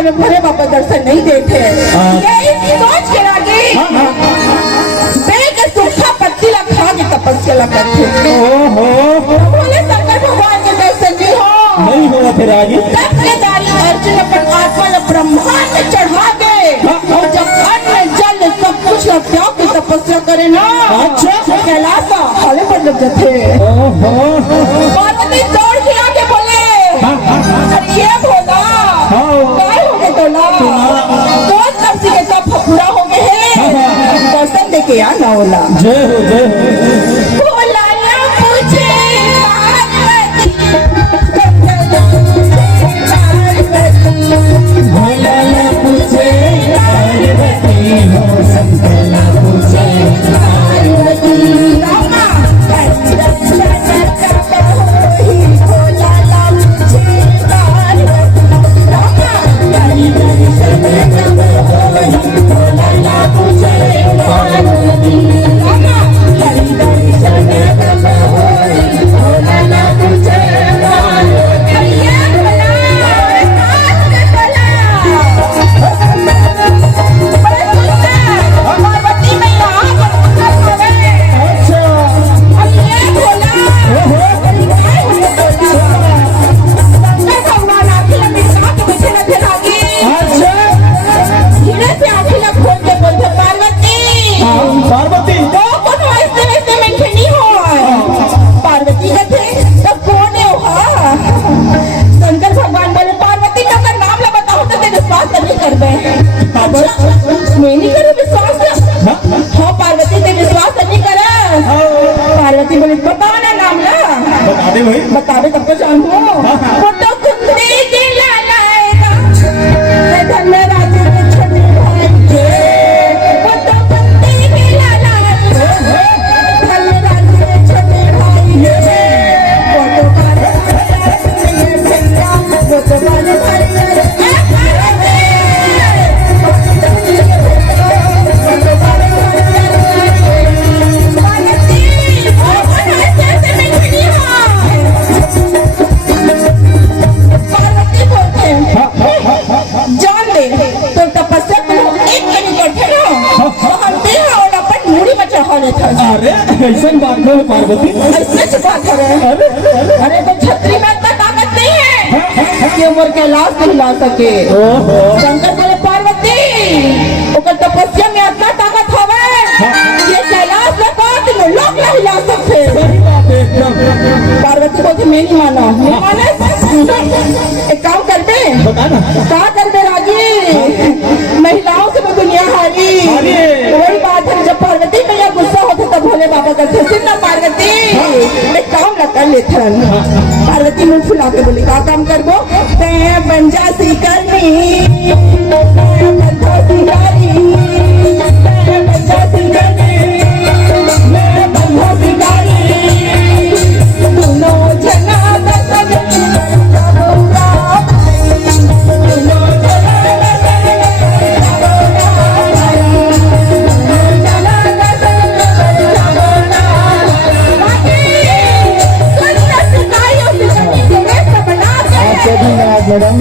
हम लोग भोले बाबा दर्शन नहीं देते। यही सोच के लागे बेल के सूखा पत्ती ला खा के तपस्या ला करते। भोले शंकर भगवान के दर्शन भी हो नहीं होगा फिर आगे तब के दारी अर्जुन अपन आत्मा ला ब्रह्मांड में चढ़ा दे और जब अन्न जल सब कुछ ला त्याग के तपस्या करे ना कैलाश हाले पर लग जाते। पार्वती दौड़ के आके बोले अरे ये भोला काय हो गए तोला कौन तब से तब पूरा हो गए हैं दर्शन देके या ना होला। जय हो जय हो। भोला ना पूछे भोला ना पूछे पार्वती हो शंकर ना पूछे पार्वती। पार्वती बोले बताओ ना नाम ना बता दे भाई बता दे तब तो जानू वो तो कुंदरी के लालाएगा धन राजा के छोटे भाई वो तो कुंदरी के लालाएगा धन राजा के छोटे भाई वो तो बाले वो तो बाले अरे ऐसा बात है पार्वती ऐसे बात है। अरे तो छतरी में इतना ताकत नहीं है कि उम्र कैलाश को हिला सके। शंकर बोले पार्वती ओकर तपस्या में इतना ताकत हवे ये कैलाश लगा तुम लोग नहीं हिला सकते। पार्वती को मैं नहीं माना नहीं माने एक काम कर दे बता ना क्या कर दे राजी महिलाओं से मैं दुनिया हारी वही बात है। जब पार्वती मैया गुस्सा होता तब भोले बाबा करते सिर्फ ना पार्वती एक काम न कर लेते। पार्वती मुंह फुला के बोली क्या काम करबो ते बन जा सी करनी बन जा सी गारी बन जा सी करनी मैं बन जा सी गारी दोनों जना मैडम